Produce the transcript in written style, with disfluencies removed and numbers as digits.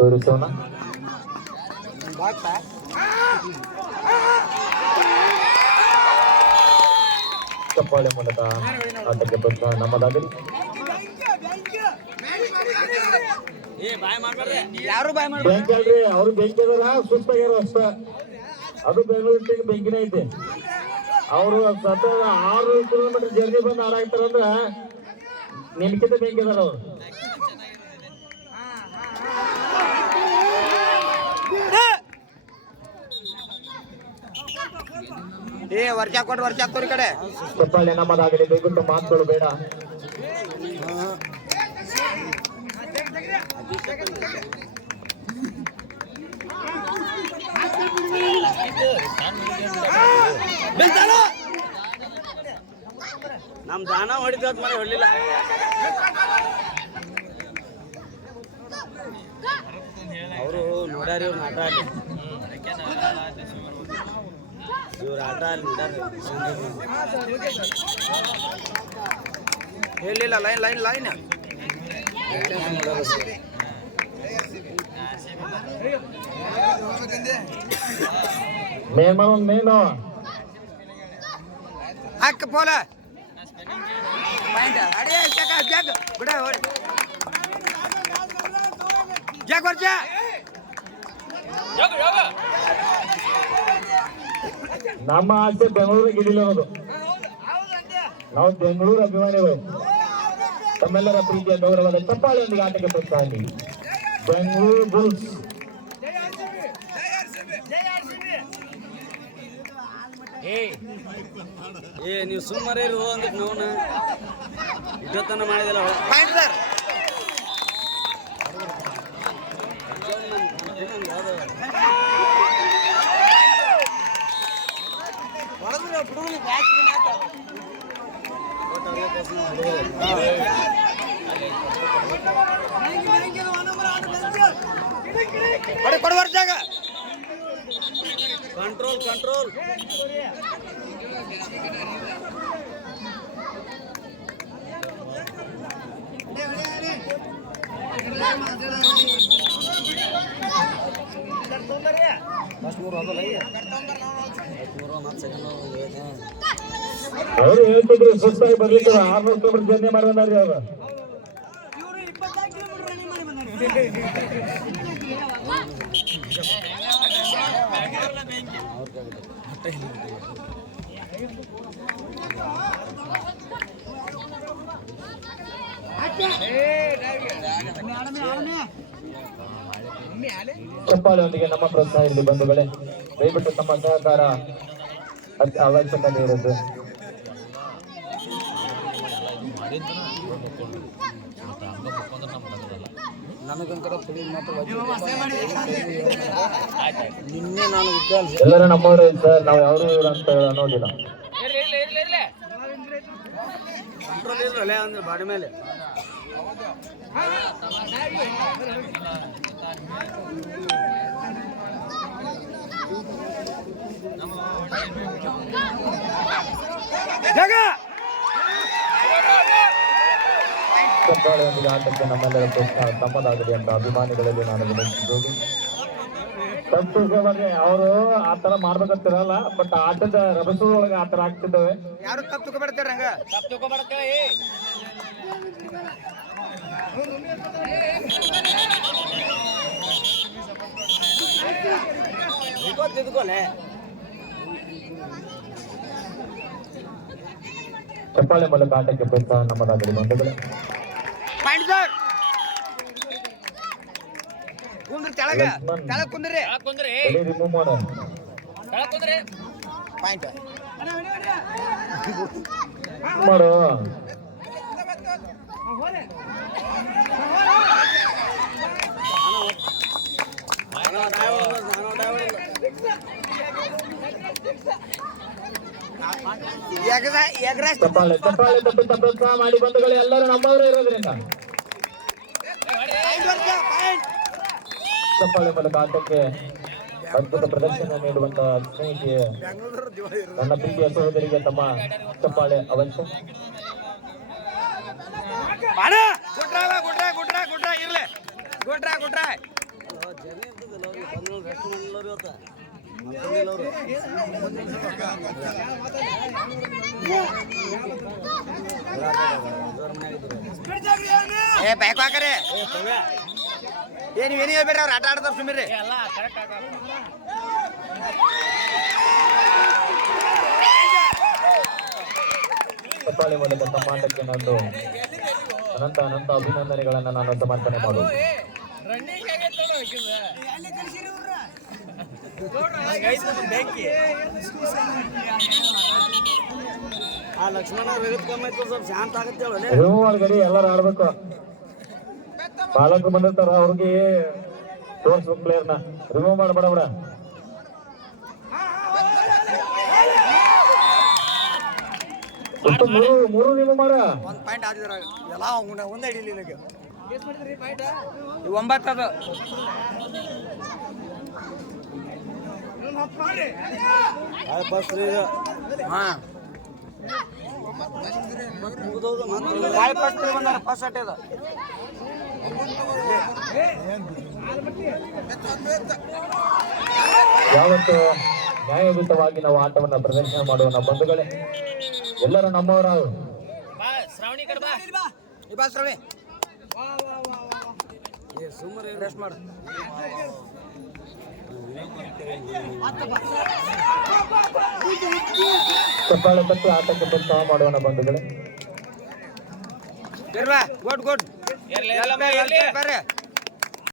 ತೋರಿಸೋಣ. ಚಪ್ಪಾಳೆ ಮೂಲಕ ಆಟಕ್ಕೆ ಪ್ರೋತ್ಸಾಹ ನಮ್ಮದಾಗಲಿ. ಬೆಂಕಿ ಅಲ್ರಿ, ಅವ್ರು ಬೆಂಕಿ ಅದಲ್ಲ, ಸುಸ್ತಾಗ್ಯಾರ ಅಷ್ಟ. ಅದು ಬೆಂಗಳೂರು ಬೆಂಕಿನೇ ಐತಿ. ಅವರು ಸತ 6 ಕಿಲೋಮೀಟರ್ ಜರ್ನಿ ಬಂದು ಆಡಾಕ್ತಾರಂದ್ರ ನಿಮ್ಕಿಂತ ಬೆಂಕಿ ಅದಾರ ಅವ್ರು. ಚಪ್ಪಾಳೆ ನಮ್ಮದಾಗಲಿ. ದಯವಿಟ್ಟು ಮಾತುಗಳು ಬೇಡ. ನಮ್ ದಾನ ಹೊಡಿತ ಮನೆ ಹೊಡ್ಲಿಲ್ಲ. ಅವರು ನೋಡ್ಯಾರ ಇವ್ರ ಆಟ ಅಲ್ಲಿ, ಇವ್ರ ಆಟ ಅಲ್ಲಿ ನೋಡ್ಯಾರ. ಹೇಳಿಲ್ಲ ಲೈನ್ ಲೈನ್ ಲೈನ್ ಮೇನು ಹಾಕ ಪೋಲ ಅಡಿಯ ಜಾಗ ಬಿಡ ಹೊಡಿ ಜಾಗ ಹೊರ್ಜ ನಮ್ಮ ಆಸೆ ಬೆಂಗಳೂರಿಗೆ ಗೆಲ್ಲಿರೋದು. ನಾವು ಬೆಂಗಳೂರು ಅಭಿಮಾನಿಗಳು. ತಮ್ಮೆಲ್ಲರ ಪ್ರೀತಿಯ ಗೌರವದ ಚಪ್ಪಾಳೆಯೊಂದಿಗೆ ಆಟಕ್ಕೆ ಪ್ರೋತ್ಸಾಹ ನೀಡಿ. ಬೆಂಗಳೂರು ಬುಲ್ಸ್. ನೀವು ಸುಮ್ಮನೆ ಇರು ಅಂದ್ರೆ ನೋನ ಇಷ್ಟೊತ್ತನ ಮಾಡಿದಲ್ಲ. ಕೊಡುವ ಜಾಗ ಕಂಟ್ರೋಲ್ ಕಂಟ್ರೋಲ್. ಅವ್ರು ಹೇಳ್ತಿದ್ರು ಸುಸ್ತಾಗಿ ಬರ್ಲಿಕ್ಕೆ 600 ಕಿಲೋಮೀಟರ್ ಜರ್ನಿ ಮಾಡಿ ಬಂದಾರ್ರಿ ಅವ್ರು. ಚಪ್ಪಾಳೆಯೊಂದಿಗೆ ನಮ್ಮ ಪ್ರೋತ್ಸಾಹ ಇರಲಿ ಬಂಧುಗಳೇ. ದಯವಿಟ್ಟು ತಮ್ಮ ಸಹಕಾರ ಅವಶ್ಯಕತೆ ಇರುತ್ತೆ. ಎಲ್ಲರೂ ನಮ್ಮವರು ಸರ್, ನಾವು ಯಾರು ಇವ್ರು ಅಂತ ಅನ್ನೋದಿಲ್ಲ. ಅಂದ್ರೆ ಬಾಡಿ ಮೇಲೆ ಚಪ್ಪಾಳೆಯೊಂದಿಗೆ ಆಟಕ್ಕೆ ನಮ್ಮೆಲ್ಲರ ಪ್ರೋತ್ಸಾಹ ತಮ್ಮದಾಗಲಿ ಅಂತ ಅಭಿಮಾನಿಗಳಲ್ಲಿ ನಾನು ವಿನಂತಿಸುವುದು. ತಪ್ಪುಗಳಿಗೆ ಅವರು ಆತರ ಮಾಡ್ಬೇಕಂತಿರಲ್ಲ, ಬಟ್ ಆಟದ ರಭಸದೊಳಗೆ ಆತರ ಆಗ್ತಿದ್ದಾವೆ. ಯಾರು ತಪ್ಪು ತಗೋಬೇಡ್ತಾರಂಗ ತಿದ್ಕೋಲೆ. ಚಪ್ಪಾಳೆ ಮೂಲಕ ಆಟಕ್ಕೆ ಪ್ರೋತ್ಸಾಹ ನಮ್ಮದಾಗಲಿ ಬಂಧುಗಳೇ. ರಿಮೂವ್ ಮಾಡು. ಮಾಡು ಚಪ್ಪಾಳೆ ಚಪ್ಪಾಳೆ ತಪ್ಪಿತ ಪ್ರೋತ್ಸಾಹ ಮಾಡಿ ಬಂಧುಗಳು. ಎಲ್ಲರೂ ನಮ್ಮವರು ಇರೋದ್ರಿಂದ ಚಪ್ಪಾಳೆ ಮೂಲಕ ಆಟಕ್ಕೆ ಅದ್ಭುತ ಪ್ರದರ್ಶನ ನೀಡುವಂತಹ ಸ್ನೇಹಿತೆ ನನ್ನ ಪ್ರೀತಿಯ ಸಹೋದರಿಗೆ ತಮ್ಮ ಚಪ್ಪಾಳೆ ಅವಶ್ಯ. ಗುಡ್ರ ಗುಡ್ರ ಗುಡ್ರ ಗುಡ್ರ ಇರ್ಲಿ ಗುಡ್ರ ಗುಡ್ರ ರೆಸ್ಟ್ ಮಾಡಿಲ್ಲ ಇವತ್ತು ಮಲ್ಕೊಂಡಿಲ್ಲ ಅವರು ಏ ಬ್ಯಾಕ್ ಹಾಕರೆ ಏ ನೀವೇನು ಹೇಳ್ಬೇಡ್ರಿ ಅವ್ರು ಆಟ ಆಡ್ತಾರ ಸುಮ್ಮಿರಿ ಚಪ್ಪಾಳೆ ಮೂಲಕ ತಮ್ಮಾಟಕ್ಕೆ ನಂದು ಅನಂತ ಅನಂತ ಅಭಿನಂದನೆಗಳನ್ನು ನಾನು ಸಮರ್ಪಣೆ ಮಾಡುವುದು. ಆ ಲಕ್ಷ್ಮಣ ರಗತ್ ಕಮ್ಮಿ ಆಯ್ತು ಸ್ವಲ್ಪ ಶಾಂತ ಆಗತ್ತೆ ರಿಮೂವ್ ಗಡಿ ಎಲ್ಲರೂ ಆಡ್ಬೇಕು. ಪಾಲಕರು ಬಂದಿರ್ತಾರ ಅವ್ರಿಗೆ ತೋರ್ಸ್ಬೇಕು ಪ್ಲೇಯರ್ನ. ರಿಮೂವ್ ಮಾಡಬೇಡ ಬಿಡ. ಮೂರು ರಿಮೂವ್ ಮಾಡ. ಒಂದು ಪಾಯಿಂಟ್ ಆದಿದ್ರ ಎಲ್ಲ ಒಂದೇ ಹಿಡಿಲಿಲ್ಲ 9 ಅದು ಬಸ್ ರೀ ಹಾ ಮುಗಿದೋದು ಬಂದಾರ ಫಸ್ಟ್ ಅಟ್ಟೆ ಅದು ಯಾವತ್ತು ನ್ಯಾಯಯುತವಾಗಿ ನಾವು ಆಟವನ್ನ ಪ್ರದರ್ಶನ ಮಾಡುವ ನಮ್ಮ ಬಂಧುಗಳೇ ಎಲ್ಲರೂ ನಮ್ಮವರ ಶ್ರಾವಣಿ ಕಡೆ ಬಾ ಶ್ರಾವಣಿ ಸುಮ್ಮನೆ ರೆಸ್ಟ್ ಮಾಡು ಚಪ್ಪಾಳೆ ತಟ್ಟು ಆಟಕ್ಕೆ ಪ್ರೋತ್ಸಾಹ ಮಾಡುವ ನಮ್ಮ ಬಂಧುಗಳೇ ಗುಡ್ ಗುಡ್ ಬರ್ರಿ